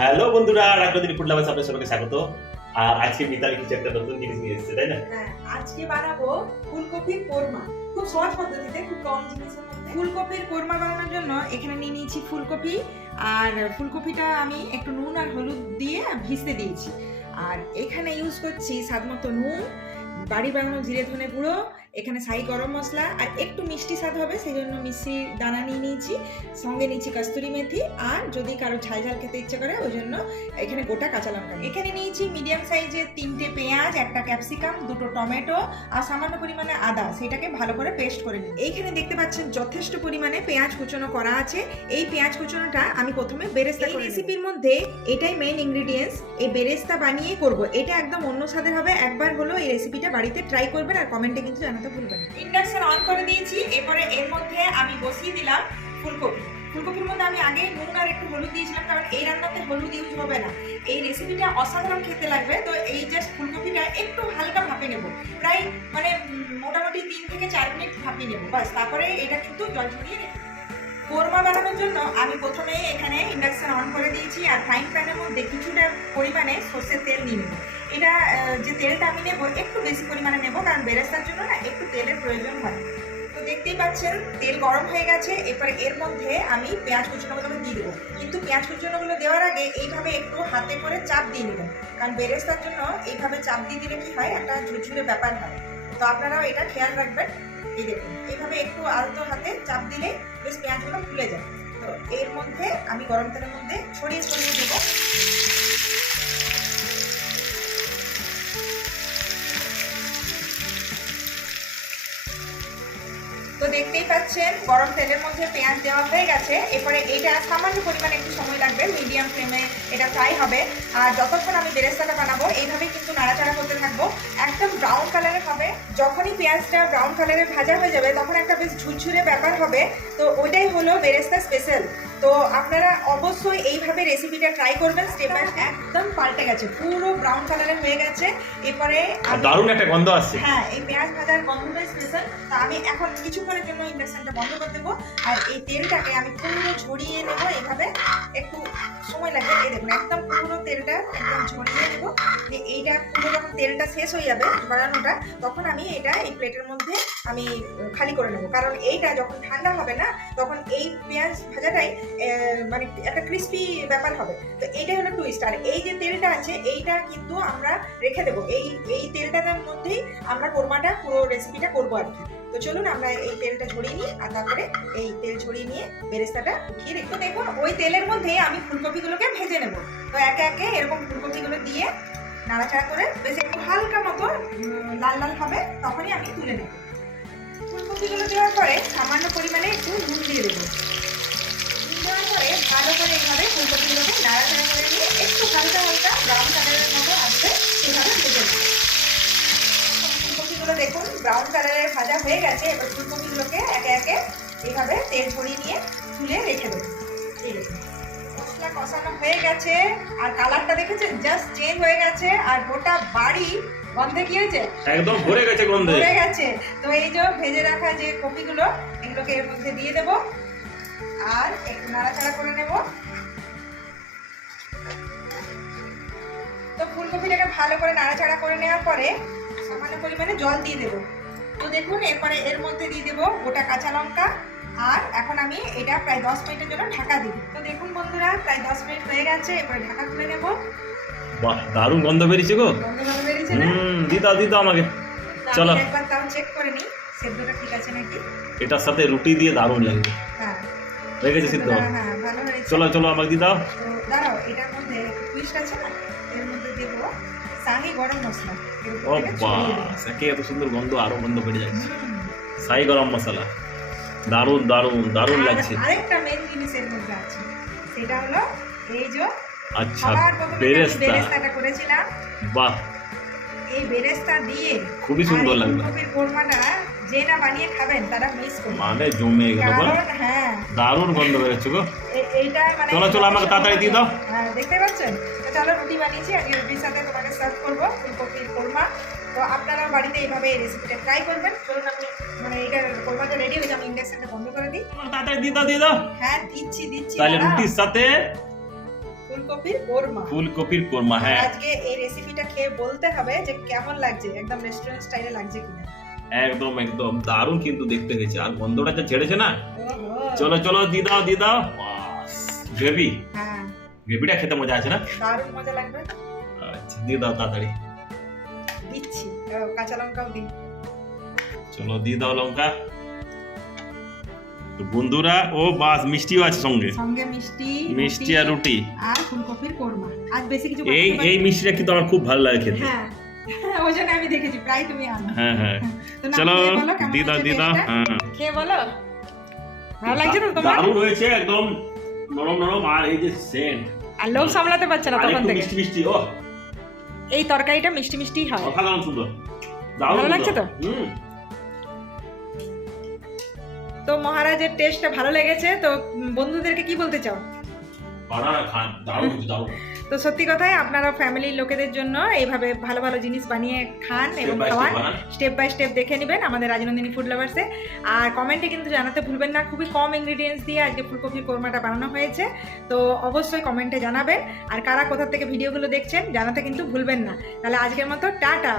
Hello বন্ধুরা, রাজনৈতিক food lovers আপনাদের সবাইকে স্বাগত। আর আজকে মিতালি কিছু একটা নতুন জিনিস নিয়ে এসেছে, তাই না? হ্যাঁ, আজকে বানাবো ফুলকপির কোরমা। খুব সহজ পদ্ধতিতে, খুব কম জিনিসের মধ্যে ফুলকপির কোরমা বানানোর জন্য এখানে নিয়ে নিয়েছি ফুলকপি। আর ফুলকপিটা আমি একটু নুন আর হলুদ দিয়ে ভিজতে দিয়েছি। আর এখানে ইউজ করছি স্বাদমতো নুন, বাড়ি বানানো জিরে ধনে গুঁড়ো, এখানে সাই গরম মশলা, আর একটু মিষ্টি স্বাদ হবে সেই জন্য মিষ্টির দানা নিয়ে নিয়েছি। সঙ্গে নিয়েছি কস্তুরি মেথি, আর যদি কারো ঝাল ঝাল খেতে ইচ্ছে করে ওই জন্য এখানে গোটা কাঁচা লঙ্কা। এখানে নিয়েছি মিডিয়াম সাইজের 3টে পেঁয়াজ, একটা ক্যাপসিকাম, 2টো টমেটো আর সামান্য পরিমাণে আদা, সেটাকে ভালো করে পেস্ট করে নিই। এইখানে দেখতে পাচ্ছেন যথেষ্ট পরিমাণে পেঁয়াজ কুচনো করা আছে। এই পেঁয়াজ কুচনোটা আমি প্রথমে বেরেস্তা করে রেসিপির মধ্যে এটাই মেইন ইনগ্রেডিয়েন্টস। এই বেরেস্তা বানিয়ে করব, এটা একদম অন্য স্বাদের হবে। একবার হলো এই রেসিপিটা বাড়িতে ট্রাই করবেন আর কমেন্টে কিন্তু জানাতে ভুলবেন না। ইন্ডাকশন অন করে দিয়েছি। এরপরে এর মধ্যে আমি বসিয়ে দিলাম ফুলকপি। ফুলকপির মধ্যে আমি আগে নুন আর একটু হলুদ দিয়েছিলাম, কারণ এই রান্নাতে হলুদ ইউজ হবে না। এই রেসিপিটা অসাধারণ খেতে লাগবে। তো এই জাস্ট ফুলকপিটা একটু হালকা ভাপে নেব, প্রায় মোটামুটি 3 থেকে 4 মিনিট ভাপিয়ে নেব, বাস। তারপরে এটা কিন্তু জল ঝরিয়ে রেখে কোরমা বানানোর জন্য আমি প্রথমে এখানে ইন্ডাকশন অন করে দিয়েছি। আর ফ্রাইং প্যানের মধ্যে কিছুটা পরিমাণে সর্ষের তেল নিয়ে নেব। এটা যে তেলটা আমি নেব একটু বেশি পরিমাণে নেব, কারণ বেরেস্তার জন্য না একটু তেলের প্রয়োজন হয়। তো দেখতেই পাচ্ছেন তেল গরম হয়ে গেছে। এরপরে এর মধ্যে আমি পেঁয়াজ কুচনোগুলো দিয়ে দেবো, কিন্তু পেঁয়াজ কুচনোগুলো দেওয়ার আগে এইভাবে একটু হাতে করে চাপ দিয়ে নেবেন, কারণ বেরেস্তার জন্য এইভাবে চাপ দিয়ে দিলে কি হয়, একটা ঝুরঝুরে ব্যাপার হয়। তো আপনারাও এটা খেয়াল রাখবেন। এই দেখুন, এইভাবে একটু আলতো হাতে চাপ দিলে বেশ পেঁয়াজগুলো ফুলে যায়। তো এর মধ্যে আমি গরম তেলের মধ্যে ছড়িয়ে ছড়িয়ে দেবো। তো দেখতেই পাচ্ছেন গরম তেলের মধ্যে পেঁয়াজ দেওয়া হয়ে গেছে। এরপরে এটা সামান্য পরিমাণে একটু সময় লাগবে, মিডিয়াম ফ্লেমে এটা ফ্রাই হবে। আর যতক্ষণ আমি বেরেস্তাটা বানাবো এইভাবেই কিন্তু নাড়াচাড়া করতে থাকবো, একদম ব্রাউন কালারের হবে। যখনই পেঁয়াজটা ব্রাউন কালারের ভাজা হয়ে যাবে তখন একটা বেশ ঝুরঝুরে ব্যাপার হবে। তো ওইটাই হলো বেরেস্তা স্পেশাল। তো আপনারা অবশ্যই এইভাবে রেসিপিটা ট্রাই করবেন। স্টেপ বাই স্টেপ একদম পাল্টে গেছে, পুরো ব্রাউন কালারের হয়ে গেছে। এরপরে দারুণ একটা গন্ধ আসছে। হ্যাঁ, এই পেঁয়াজ ভাজার গন্ধটাই স্পেশাল। তো আমি এখন কিছুক্ষণের জন্য ইন্ডাকশনটা বন্ধ করে দেবো। আর এই তেলটাকে আমি পুরো ঝরিয়ে নেবো। এইভাবে একটু সময় লাগবে। এই দেখুন, একদম পুরো তেলটা একদম ঝরিয়ে নেবো। এইটা পুরো যখন তেলটা শেষ হয়ে যাবে বানানোটা, তখন আমি এটা এই প্লেটের মধ্যে আমি খালি করে নেবো। কারণ এইটা যখন ঠান্ডা হবে না, তখন এই পেঁয়াজ ভাজাটাই একটা ক্রিস্পি ব্যাপার হবে। তো এইটাই হলো টুইস্ট। আর এই যে তেলটা আছে এইটা কিন্তু আমরা রেখে দেবো। এই তেলটার মধ্যেই আমরা কোরমাটা পুরো রেসিপিটা করবো আর কি। তো চলুন আমরা এই তেলটা ঝরিয়ে নিই, আর তারপরে এই তেল ঝরিয়ে নিয়ে বেরেস্তাটা উঠিয়ে রেখে দেখুন ওই তেলের মধ্যে আমি ফুলকপিগুলোকে ভেজে নেব। তো একে একে এরকম ফুলকপিগুলো দিয়ে নাড়াচাড়া করে বেশ একটু হালকা মতো লাল লাল হবে, তখনই আমি তুলে নেব। ফুলকপিগুলো দেওয়ার পরে সামান্য পরিমাণে একটু নুন দিয়ে দেবো। দেওয়ার পরে ভালো করে এইভাবে ফুলকপিগুলোকে নাড়াচাড়া করে নিয়ে একটু হালকা হালকা ব্রাউন কালারের মতো আসবে সেভাবে ভেজে নেব। ফুলকপিগুলো দেখুন ব্রাউন কালারের ভাজা হয়ে গেছে। এবার ফুলকপিগুলোকে একে একে এইভাবে তেল ঝরিয়ে নিয়ে তুলে রেখে দেবো। ঠিক আছে, মশলা কষানো হয়ে গেছে আর কালারটা দেখেছেন জাস্ট চেঞ্জ হয়ে গেছে। আর গোটা বাড়ি গন্ধে কি হয়েছে, একদম ভরে গেছে গন্ধে, ভরে গেছে। তো এই যে ভেজে রাখা যে কপিগুলো, এগুলোকে এর মধ্যে দিয়ে দেবো আর একটু নাড়াচাড়া করে নেব। তো ফুলকপিটাকে ভালো করে নাড়াচাড়া করে নেওয়ার পরে সামান্য পরিমাণে জল দিয়ে দেবো। তো দেখুন এরপরে এর মধ্যে দিয়ে দেবো গোটা কাঁচা লঙ্কা। আর এখন আমি এটা প্রায় 10 মিনিটের জন্য ঢাকা দিব। তো দেখুন বন্ধুরা, প্রায় 10 মিনিট হয়ে গেছে। এরপরে ঢাকা খুলে নেব। বাহ, দারুণ গন্ধ বেরিয়েছে গো। গন্ধ ভালো বেরিয়েছে না? দিদাও আমাকে। চলো একবার তাও চেক করে নিই সেদ্ধটা ঠিক আছে নাকি। এটার সাথে রুটি দিয়ে দারুণ লাগবে। হ্যাঁ, হয়ে গেছে সিদ্ধ। হ্যাঁ, ভালো হয়েছে। চলো আমাকে দিদাও। তো দাঁড়াও, এটার মধ্যে টুইস্ট আছে না, এর মধ্যে দেবো শাহি গরম মশলা। ও বাহ, সাকে এত সুন্দর গন্ধ, আরো গন্ধ বেড়ে যাচ্ছে। সাই গরম মশলা, দারুণ দারুণ দারুণ লাগছে। আরেকটা মেন জিনিস এর মধ্যে আছে, সেটা হলো এই যে আচ্ছা, বেরেস্তাটা করেছিলাম। বাহ, এই বেরেস্তা দিয়ে খুবই সুন্দর লাগবে। ফুলকপির কোরমাটা যে না বানিয়ে খাবেন তারা মিস করবে, মানে জমে গেল। হ্যাঁ, দারুণ গন্ধ বেরোচ্ছে গো। এইটা মানে চলো আমাকে তাড়াতাড়ি দিয়ে দাও। হ্যাঁ, দেখতে পাচ্ছেন। তো চলো, রুটি বানিয়েছি, আজকে রুটির সাথে তোমাকে সার্ভ করবো ফুলকপির কোরমা। তো আপনারা বাড়িতে এইভাবে এই রেসিপিটা ট্রাই করবেন। চলুন আমি এটা কোরমাটা রেডি হয়ে যাবে, ইন্ডাকশনটা বন্ধ করে দিই। তাড়াতাড়ি দিয়ে দাও। হ্যাঁ, দিচ্ছি। তাহলে রুটির সাথে ফুলকপির কোরমা। ফুলকপির কোরমা, হ্যাঁ আজকে এই রেসিপিটা খেয়ে বলতে হবে যে কেমন লাগছে, একদম রেস্টুরেন্ট স্টাইলে লাগছে কিনা। একদম একদম দারুণ কিন্তু দেখতে হয়েছে, আর গন্ধটা যা ছেড়েছে না। ওহো। চলো চলো দিয়ে দাও দিয়ে দাও। গ্রেভি, হ্যাঁ গ্রেভিটা খেতে মজা আছে না? দারুণ মজা লাগবে। আচ্ছা দিয়ে দাও তাড়াতাড়ি। দিচ্ছি, কাঁচা লঙ্কাও দিই। চলো দিয়ে দাও লঙ্কা। তো বন্ধুরা, ও বাস মিষ্টিও আছে সঙ্গে, সঙ্গে মিষ্টি, মিষ্টি আর রুটি। আর ফুলকপির কোরমা। আজ বেশি কিছু এই এই মিষ্টিটা কিন্তু আমার খুব ভালো লাগে খেতে। হ্যাঁ ওই জন্য আমি দেখেছি প্রায় তুমি আনো। হ্যাঁ হ্যাঁ তো না, চলো খেয়ে বলো কেমন দিয়ে দাও হয়েছে দিয়ে দাও। taste টা? হ্যাঁ খেয়ে বলো ভালো লাগছে তো তোমার? দারুণ হয়েছে, একদম নরম নরম, আর এই যে সেন্ট, আর লোভ সামলাতে পারছে না আর তখন একটু থেকে। মিষ্টি মিষ্টি। ও এই তরকারিটা মিষ্টি মিষ্টি হয়। অসাধারণ সুন্দর, দারুণ ভালো লাগছে তো? হুম। তো মহারাজের টেস্টটা ভালো লেগেছে তো বন্ধুদেরকে কি বলতে চাও? বানানা খান, দারুণ দারুণ। তো সত্যি কথাই আপনারা ফ্যামিলির লোকেদের জন্য এইভাবে ভালো ভালো জিনিস বানিয়ে খান এবং Step by step খাওয়ান, বানান। স্টেপ বাই স্টেপ দেখে নেবেন আমাদের রাজনন্দিনী ফুড লাভার্সে। আর কমেন্টে কিন্তু জানাতে ভুলবেন না, খুবই কম ইনগ্রিডিয়েন্টস দিয়ে আজকে ফুলকপির কোরমাটা বানানো হয়েছে। তো অবশ্যই কমেন্টে জানাবেন, আর কারা কোথা থেকে ভিডিওগুলো দেখছেন জানাতে কিন্তু ভুলবেন না। তাহলে আজকের মতো টাটা।